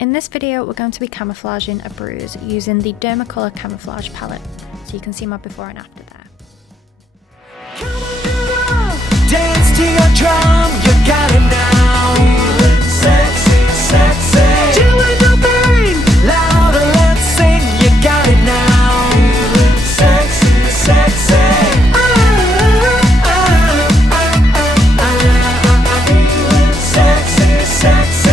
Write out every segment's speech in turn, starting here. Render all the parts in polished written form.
In this video, we're going to be camouflaging a bruise using the Dermacolor Camouflage palette, so you can see my before and after there. Dance to your drum, you got it now. Sexy, sexy. Doing the thing, louder, let's sing, you got it now. Sexy, sexy. Sexy, sexy.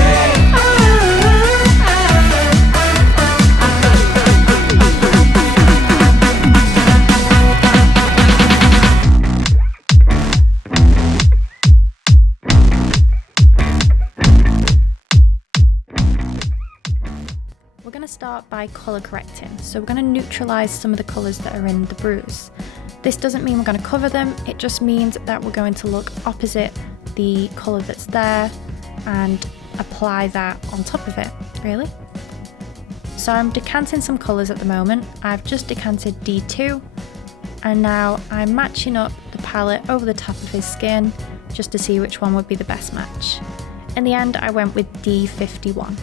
We're going to start by colour correcting, so we're going to neutralise some of the colours that are in the bruise. This doesn't mean we're going to cover them, it just means that we're going to look opposite the colour that's there and apply that on top of it, really. So I'm decanting some colours at the moment. I've just decanted D2 and now I'm matching up the palette over the top of his skin just to see which one would be the best match. In the end, I went with D51.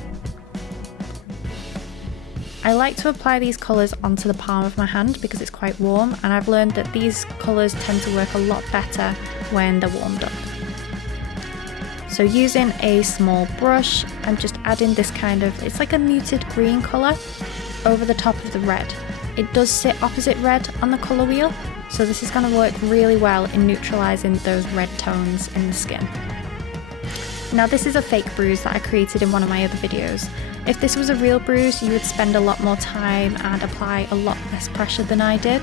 I like to apply these colours onto the palm of my hand because it's quite warm, and I've learned that these colours tend to work a lot better when they're warmed up. So using a small brush, I'm just adding this kind of, it's like a muted green colour over the top of the red. It does sit opposite red on the colour wheel, so this is going to work really well in neutralising those red tones in the skin. Now this is a fake bruise that I created in one of my other videos. If this was a real bruise, you would spend a lot more time and apply a lot less pressure than I did.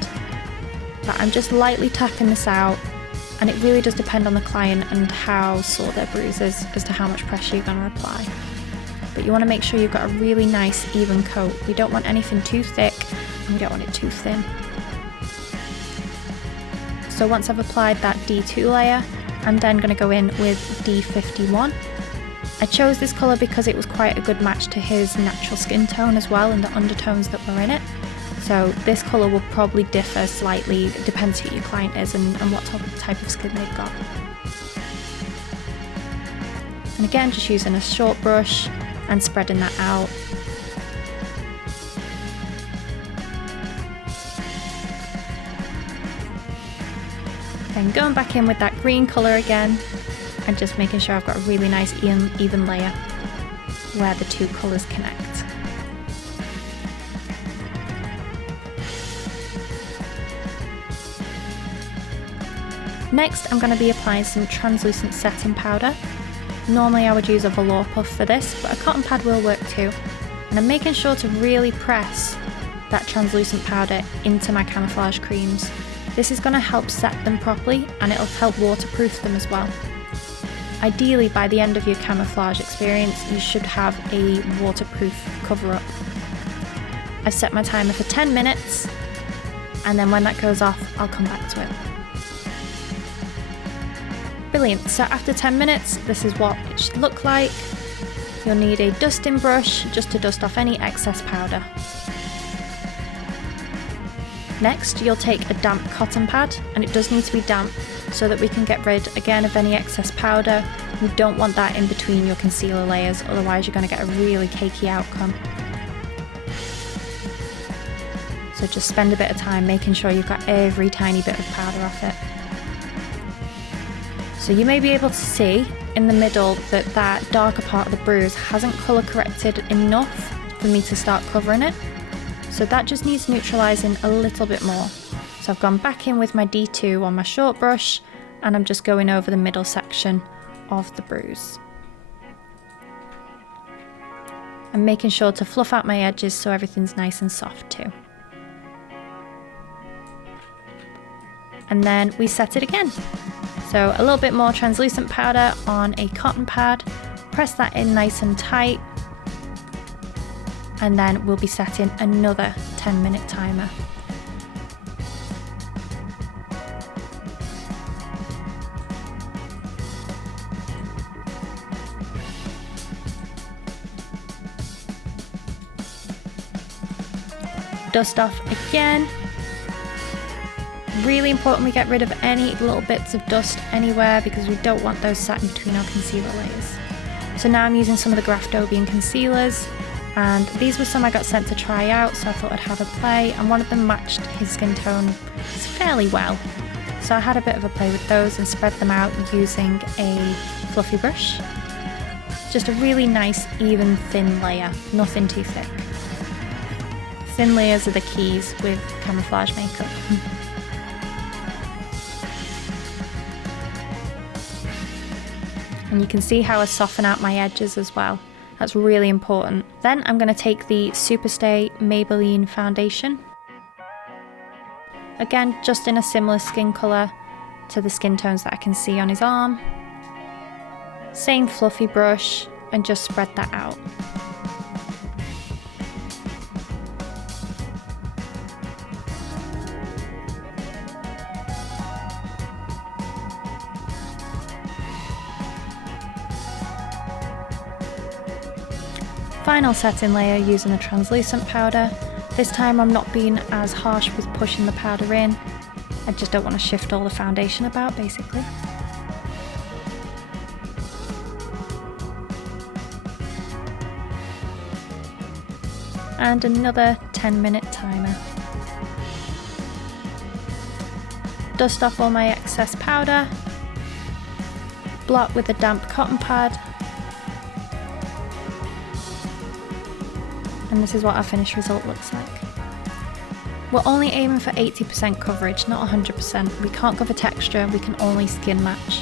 But I'm just lightly tapping this out, and it really does depend on the client and how sore their bruise is as to how much pressure you're going to apply. But you want to make sure you've got a really nice even coat. We don't want anything too thick and we don't want it too thin. So once I've applied that D2 layer, I'm then going to go in with D51. I chose this colour because it was quite a good match to his natural skin tone as well and the undertones that were in it. So this colour will probably differ slightly, it depends who your client is and what type of skin they've got. And again, just using a short brush and spreading that out. Then going back in with that green colour again, and just making sure I've got a really nice even layer where the two colours connect. Next, I'm going to be applying some translucent setting powder. Normally I would use a velour puff for this, but a cotton pad will work too. And I'm making sure to really press that translucent powder into my camouflage creams. This is going to help set them properly and it'll help waterproof them as well. Ideally, by the end of your camouflage experience, you should have a waterproof cover-up. I've set my timer for 10 minutes, and then when that goes off, I'll come back to it. Brilliant, so after 10 minutes, this is what it should look like. You'll need a dusting brush just to dust off any excess powder. Next, you'll take a damp cotton pad, and it does need to be damp so that we can get rid again of any excess powder. We don't want that in between your concealer layers, otherwise you're going to get a really cakey outcome. So just spend a bit of time making sure you've got every tiny bit of powder off it. So you may be able to see in the middle that that darker part of the bruise hasn't colour corrected enough for me to start covering it. So that just needs neutralising a little bit more. So I've gone back in with my D2 on my short brush and I'm just going over the middle section of the bruise. I'm making sure to fluff out my edges so everything's nice and soft too. And then we set it again. So a little bit more translucent powder on a cotton pad, press that in nice and tight, and then we'll be setting another 10-minute timer. Dust off again. Really important we get rid of any little bits of dust anywhere because we don't want those sat in between our concealer layers. So now I'm using some of the Graftobian concealers And these were some I got sent to try out, so I thought I'd have a play, and one of them matched his skin tone fairly well. So I had a bit of a play with those and spread them out using a fluffy brush. Just a really nice, even, thin layer, nothing too thick. Thin layers are the keys with camouflage makeup. And you can see how I soften out my edges as well. That's really important. Then I'm going to take the Superstay Maybelline foundation. Again, just in a similar skin colour to the skin tones that I can see on his arm. Same fluffy brush, and just spread that out. Final setting layer using a translucent powder. This time I'm not being as harsh with pushing the powder in. I just don't want to shift all the foundation about, basically. And another 10-minute timer. Dust off all my excess powder. Blot with a damp cotton pad. And this is what our finished result looks like. We're only aiming for 80% coverage, not 100%. We can't cover texture, we can only skin match.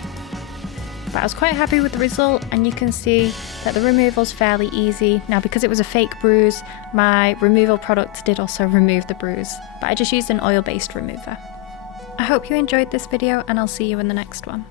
But I was quite happy with the result, and you can see that the removal's fairly easy. Now, because it was a fake bruise, my removal product did also remove the bruise, but I just used an oil-based remover. I hope you enjoyed this video, and I'll see you in the next one.